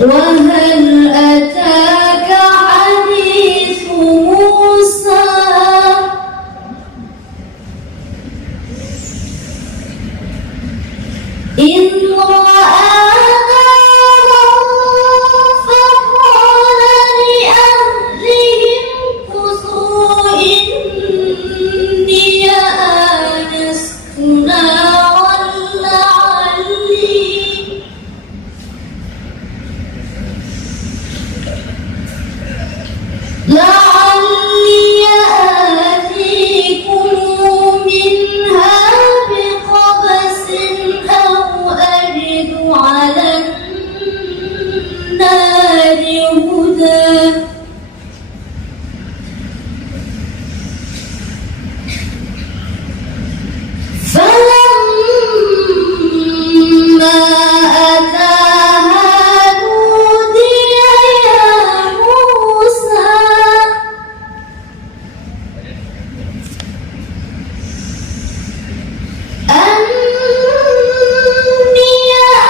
وهل أتاك حديث موسى إذ رأى نارا فقال لأهلهم كثوا إني آنست نارا لعلي آتيكم منها بقبس أو أجد على النار هدى فلما أتاها نودي يا موسى أني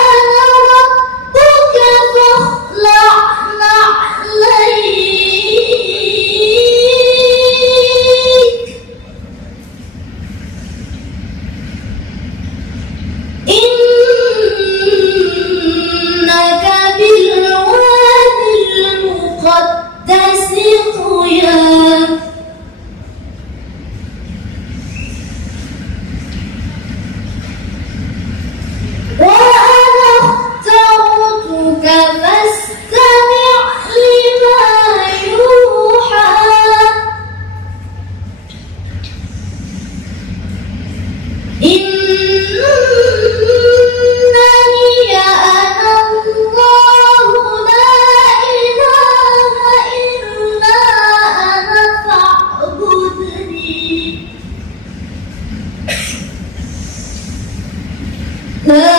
أنا ربك فاخلع نعليك إنك بالوادي المقدس طوى وأنا اخترتك فاستمع لما يوحى إنني أنا الله لا إله إلا أنا فاعبدني لا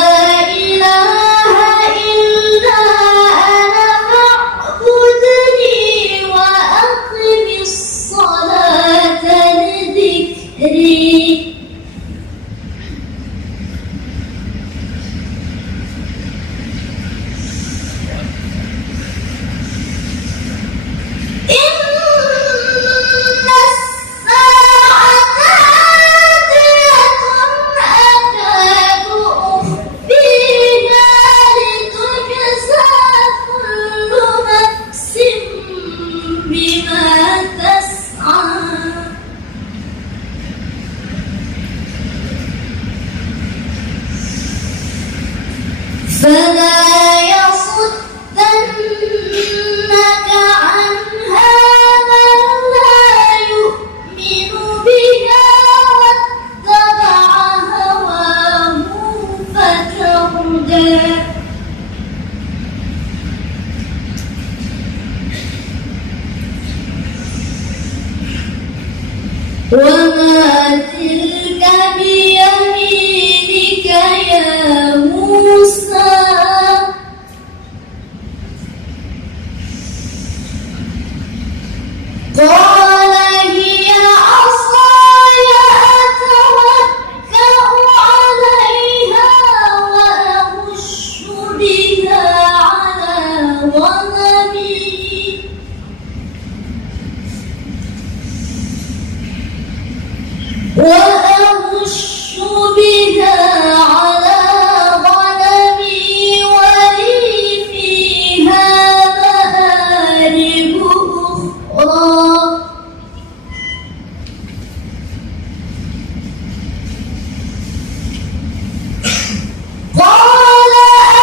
إله إلا أنا فاعبدني وأقم الصلاة لذكري إن الساعة آتية أكاد فلا يصدنك عنها من لا يؤمن بها واتبع هواه فتردى وما تلك بيمينك يا موسى قال هي عصاي أتوكأ عليها وأهش بها على غنمي ولي فيها مآرب أخرى قال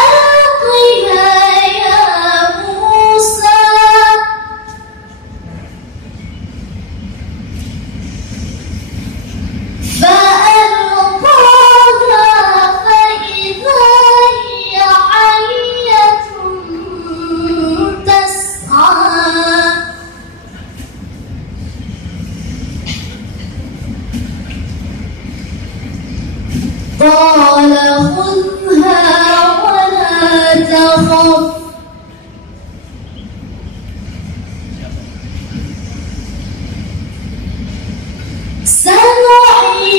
ألقها يا موسى فألقاها فإذا هي حية تسعى قال خذها ولا تخف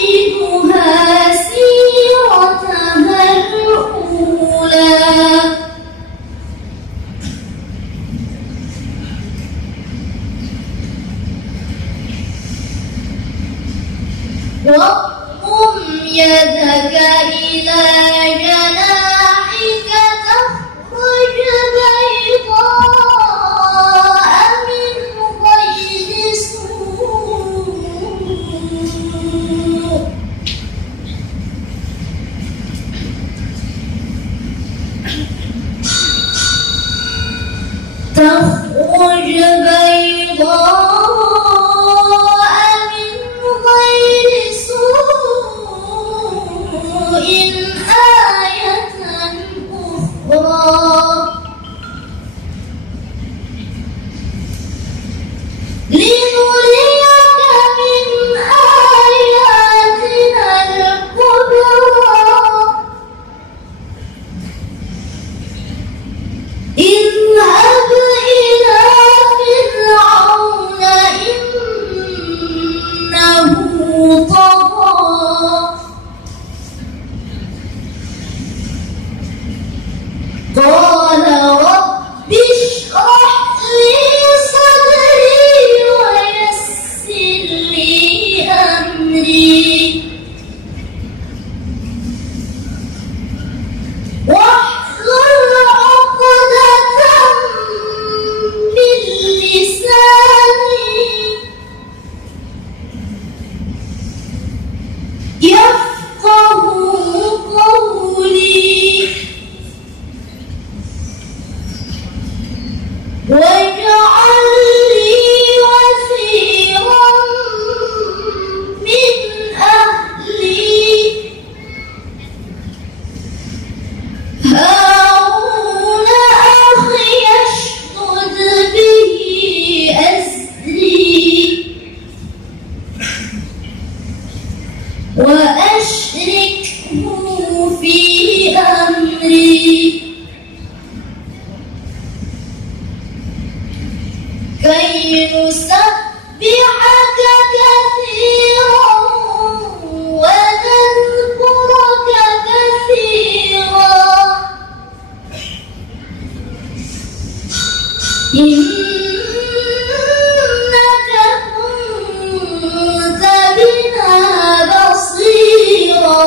سنعيدها سيرتها الأولى واضم يدك إلى جناحك تخرج بيضاء من غير سوء تخرج بيضاء من غير سوء آية أخرى لنريك من آياتنا الكبرى اذهب إلى فرعون إنه طغى قال رب اشرح لي صدري ويسر لي أمري واحلل عقدة من لساني يفقهوا قولي واجعل لي وزيرا من أهلي هارون أخي اشدد به أزري وأشركه في أمري كي نسبحك كثيرا ونذكرك كثيرا إنك كنت بنا بصيرا